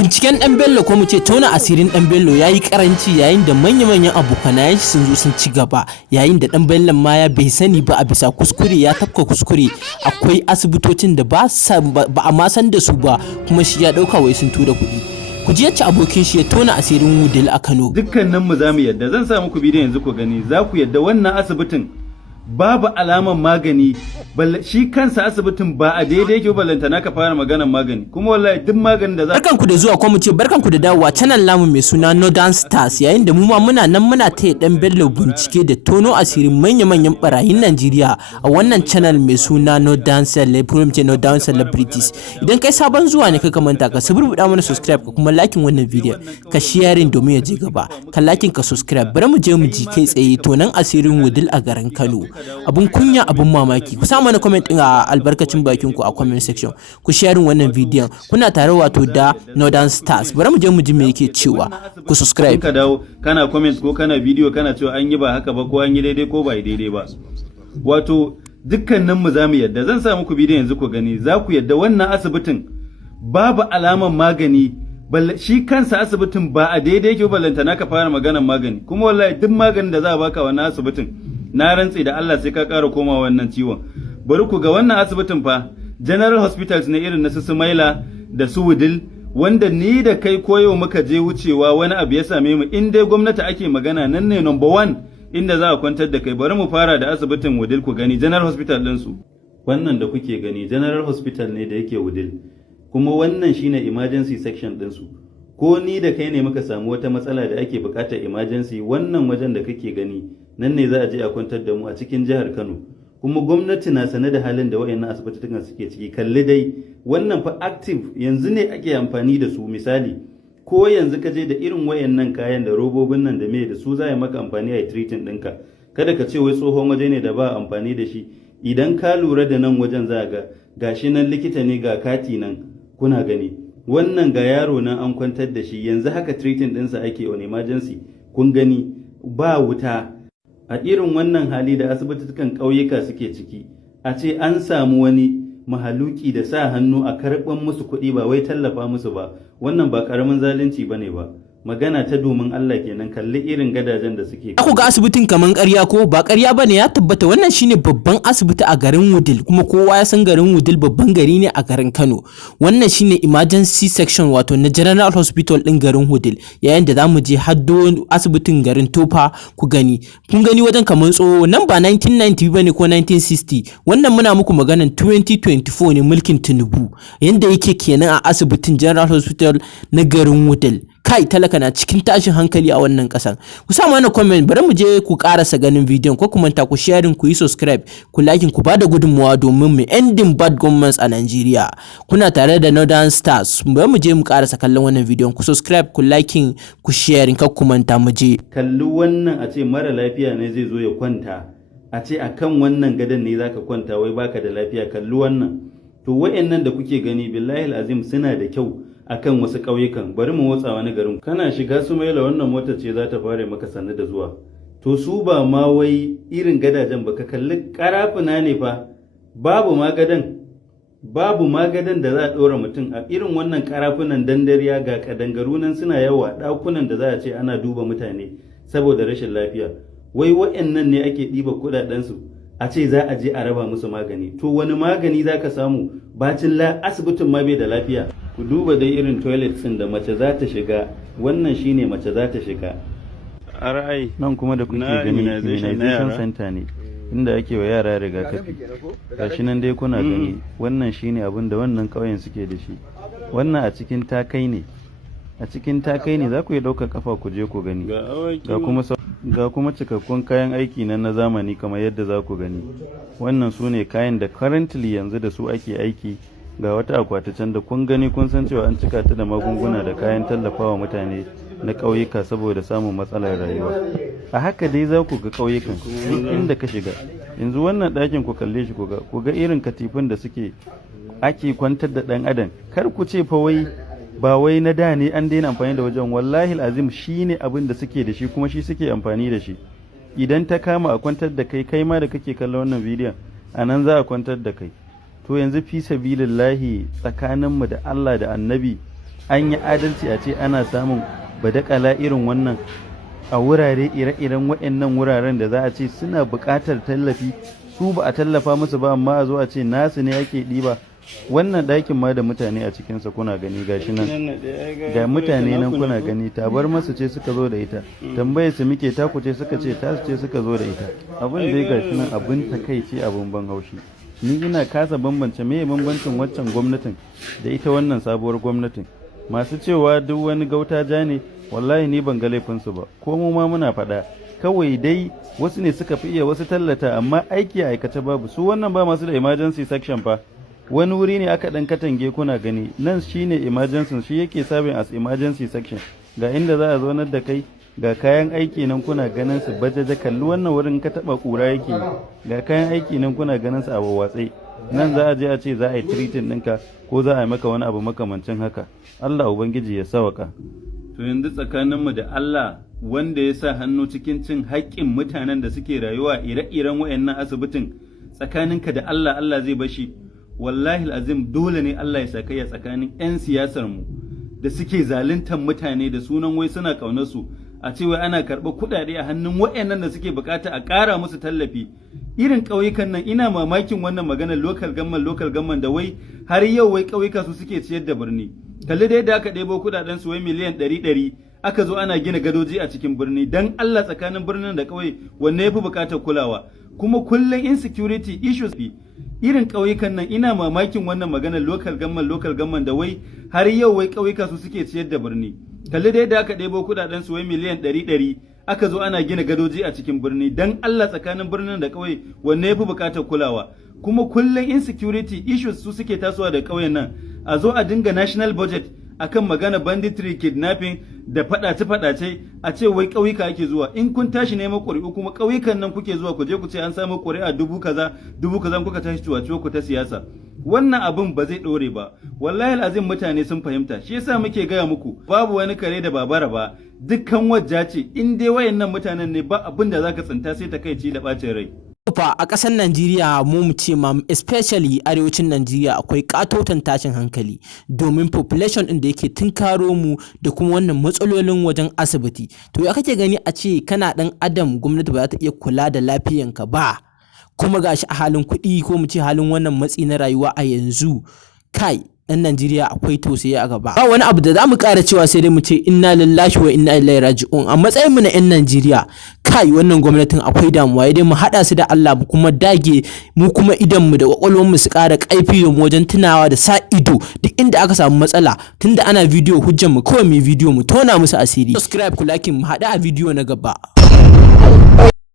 Binciken ɗan Bello ko mu ce tona asirin ɗan Bello ya yi karanci yayin da manya-manyan abokanayen shi sun zo sun ci gaba, yayin da ɗan Bello ma ya bai sani ba a bisa kuskure ya tafka kuskure. Akwai asibitocin da ba a ma san da su ba kuma shi ya ɗauka wai sun tura kuɗi. Ku ji yacce abokin shi ya tona asirin Wudil a Kano. Dukkanin mu za mu yadda, zan sa muku bidiyon yanzu ku gani, za ku yadda wannan asibitin babu alaman magani, shi kansa asibitin ba a daidai yake ballantana ka fara maganar magani, kuma wallahi duk maganin da za barkanku da zuwa ko mu ce barkanku da dawowa channel namu mai suna Northern Stars, yayin da mu ma muna nan muna taya dan Bello bincike da tono asirin manya-manyan barayin Najeriya a wannan channel mai suna Northern Celebrities. Idan kai sabon zuwa ne ka manta ka saburbuda mana subscribe ka kuma liking wannan video ka sharing domin ya je gaba, ka liking ka subscribe. Bari mu je mu ji kai tsaye tonan asirin Wudil a garin Kano. Abun kunya abun mamaki, ku sa mana comment din a albarkacin bakin ku a comment section, ku sharing wannan bidiyon. Kuna tare wato da Northern Stars. Bari mu je mu ji me yake cewa, ku subscribe. Ka dawo kana comment ko kana video kana cewa an yi ba haka ba ko an yi daidai ko ba daidai ba. Wato dukkanin mu za mu yadda, zan sa muku bidiyon yanzu ku gani, za ku yadda wannan asibitin babu alaman magani, shi kansa asibitin ba a daidai yake ballantana ka fara maganar magani, kuma wallahi duk maganin da za a baka wannan asibitin na rantsi da Allah sai ka ƙara koma wannan ciwon. Bari ku ga wannan asibitin fa General Hospitals ne irin na su Sumaila da su Wudil, wanda ni da kai koyo muka je wucewa wani abu ya same mu, in dai gwamnati ake magana nan ne number 1 inda za a kwantar da kai. Bari mu fara da asibitin Wudil ku gani, General Hospital din su. Wannan da kuke gani General Hospital ne da yake Wudil, kuma wannan shine emergency section din su. Ko ni da kai ne muka samu wata matsala da ake bukatar emergency, wannan wajen da kake gani nan ne za a je a kwantar da mu a cikin jihar Kano. Kuma gwamnati na sane da halin da wayannan asibitotukan suke ciki. Kalli dai wannan fa active yanzu ne ake amfani da su. Misali ko yanzu ka je da irin wayannan kayan da robobin nan da me da su za a maka amfani a treating ɗinka. Kada ka ce wai tsohon waje ne da ba amfani da shi. Idan ka lura da nan wajen za ga gashi nan likita ne ga kati nan kuna gani, wannan ga yaro nan an kwantar da shi yanzu haka treating ɗinsa ake on emergency. Kun gani ba wuta. A irin wannan hali da asibitotukan ƙauyuka suke ciki, a ce an samu wani mahaluki da sa hannu a karɓan musu kuɗi ba wai tallafa musu ba, wannan ba ƙaramin zalunci bane ba. Magana ta domin Allah kenan, kalli irin gadajen da suke. Ku ga asibitin kaman ƙarya ko ba ƙarya bane, ya tabbata wannan shine babban asibiti a garin Wudil, kuma kowa ya san garin Wudil babban gari ne a garin Kano. Wannan shine emergency section wato na General Hospital din garin Wudil, yayin da zamu je haddo asibitin garin Tofa ku gani. Kun gani wajen kaman tsoho nan ba 1990 bane ko 1960, wannan muna muku maganan 2024 ne mulkin Tinubu. Yanda yake kenan a asibitin General Hospital na garin Wudil. Kai talaka na cikin tashin hankali a wannan kasan. Ku sa mana comment, bari mu je ku karasa ganin bidiyon, ko kuma ta ku sharing, ku yi subscribe, ku liking, ku bada gudunmuwa domin mu ending bad governments a Nigeria. Kuna tare da Northern Stars. Bari mu je mu karasa kallon wannan bidiyon, ku subscribe, ku liking, ku sharing, kar ku manta mu je. Kalli wannan, a ce mara lafiya ne zai zo ya kwanta, a ce akan wannan gadon ne zaka kwanta wai baka da lafiya. Kalli wannan. To wayannan da kuke gani billahi alazim suna da kyau akan wasu ƙauyukan. Bari mu motsa wani garin. Kana shiga Sumaila wannan motar ce za ta fara maka sannu da zuwa. To su ba ma wai irin gadajen ba, ka kalli karafuna ne fa, babu magadan da za a ɗora mutum a irin wannan karafunan. Dandariya ga kadangaru nan suna yawa, ɗakunan da za a ce ana duba mutane saboda rashin lafiya. Wai waɗannan ne ake ɗiba kuɗaɗensu a ce za a je a raba musu magani. To wani magani za ka samu bacin asibitin ma bai da lafiya? Ku duba dai irin toilets ɗin da mace za ta shiga, wannan shine mace za ta shiga. RI nan kuma da kuke gani immunization center ne inda ake wa yara rigakafi. Gashi nan dai kuna gani, wannan shine abin da wannan ƙauyen suke da shi. Wannan a cikin takai ne, za ku yi ɗaukar kafa ku je ku gani. Ga kuma cikakkun kayan aiki nan na zamani kamar yadda za ku gani. Wannan su ne kayan da currently yanzu da su ake aiki. Ga wata akwati can da kun gani kun san cewa an cika ta da magunguna da kayan tallafawa mutane na ƙauyuka saboda samun matsalar rayuwa. A haka dai za ku ga ƙauyukan duk inda ka shiga. Yanzu wannan ɗakin ku kalle shi ku ga irin katifun da ake kwantar da ɗan adam. Kar ku ce fa wai ba wai na da ne an daina amfani da wajen, wallahi azim shine abin da suke da shi kuma shi suke amfani da shi. Idan ta kama a kwantar da kai ma da kake kallon wannan bidiyon, a nan za a kwantar da kai. To yanzu fi sabilillahi tsakaninmu da Allah da Annabi an yi adalci a ce ana samun badakala irin wannan a wurare ire-iren waɗannan wuraren da za a ce suna buƙatar tallafi, su ba a tallafa musu ba amma a zo a ce nasu ne ake ɗiba. Wannan ɗakin ma da mutane a cikinsa kuna gani gashi nan, ga mutane nan kuna gani, tabar masu ce suka zo da ita, tambayar su muke taku ce suka ce tasu ce suka zo da ita. Abin da gashi nan abin takaici, abin ban haushi. Ni ina kasa bambance me bambancin waccan gwamnatin da ita wannan sabuwar gwamnatin. Masu cewa duk wani gauta ja ne, wallahi ni ban ga laifinsu ba, ko mu ma muna faɗa. Kawai dai wasu ne suka fi iya wasu tallata, amma aiki a aikace babu. Su wannan ba masu da emergency section fa. Wani wuri ne aka ɗan katange kuna gani, nan shine emergency, shi yake serving as emergency section. Ga inda za a zaunar da kai, ga kayan aiki nan kuna ganin su bajaja, kalli wannan wurin ka taɓa ƙura yake, ga kayan aiki nan kuna ganin su a wawwatse. Nan za a je a ce za a yi treating ɗinka ko za a yi maka wani abu makamancin haka. Allah Ubangiji ya sawaka. To yanzu tsakaninmu da Allah, wanda ya sa hannu cikin cin haƙƙin mutanen da suke rayuwa ire-iren wayannan asibitin, tsakaninka da Allah, Allah zai bashi. Wallahi azim dole ne Allah ya sakaya tsakanin 'yan siyasar mu da suke zaluntar mutane da sunan wai suna ƙaunar su, a ce wai ana karɓar kuɗaɗe a hannun wayannan da suke bukata a ƙara musu tallafi. Irin ƙauyukan nan ina mamakin wannan maganar local government da wai har yau wai ƙauyuka su suke ciyar da birni. Kalli da yadda aka ɗebo kuɗaɗen su wai miliyan 100 aka zo ana gina gadoji a cikin birni. Dan Allah, tsakanin birnin da ƙauye wanne yafi buƙatar kulawa? Kuma kullum insecurity issues irin ƙauyukan nan ina mamakin wannan maganar local government da wai har yau wai ƙauyuka su suke ciyar da birni. Kalli da yadda aka ɗebo kuɗaɗen su wai miliyan 100 aka zo ana gina gadoji a cikin birni. Dan Allah, tsakanin birnin da ƙauye wanne yafi buƙatar kulawa? Kuma kullum insecurity issues su suke tasowa da ƙauyen nan. A zo a dinga national budget akan magana banditry, kidnapping da faɗace-faɗace, a ce wai ƙauyuka ake zuwa. In kun tashi neman ƙuri'u kuma ƙauyukan nan kuke zuwa ku je ku ce an samu ƙuri'a 10,000 kuka tashi ciwaciwa ku ta siyasa. Wannan abin ba zai ɗore ba. Wallahi azim mutane sun fahimta. Shi yasa muke gaya muku babu wani kare da babara ba. Dukkan wajja ce, in dai wayannan mutanen ne ba abin da zaka tsinta sai takaici da ɓacin rai. Fa a ƙasar Najeriya mu ce ma especially arewacin Najeriya akwai katotan tashin hankali, domin population ɗin da yake tunkaro mu da kuma wannan matsalolin wajen asibiti. To ya kake gani a ce kana ɗan adam gwamnati ba za ta iya kula da lafiyanka ba, kuma gashi a halin kuɗi ko mu ce halin wannan matsi na rayuwa a yanzu? Kai, ɗan Najeriya akwai tausayi a gaba. Ba wani abu da za mu ƙara cewa sai dai mu ce inna lillahi wa inna ilaihi raji'un. A matsayin mu na 'yan Najeriya, kai wannan gwamnatin akwai damuwa, idan mu haɗa su da Allah mu kuma dage, mu kuma idan mu da kwakwalwar mu su ƙara ƙaifi mu wajen tunawa da sa ido duk inda aka samu matsala. Tunda ana bidiyo hujjar mu kawai mu bidiyo mu tona musu asiri. Subscribe ku like mu haɗu a bidiyo na gaba.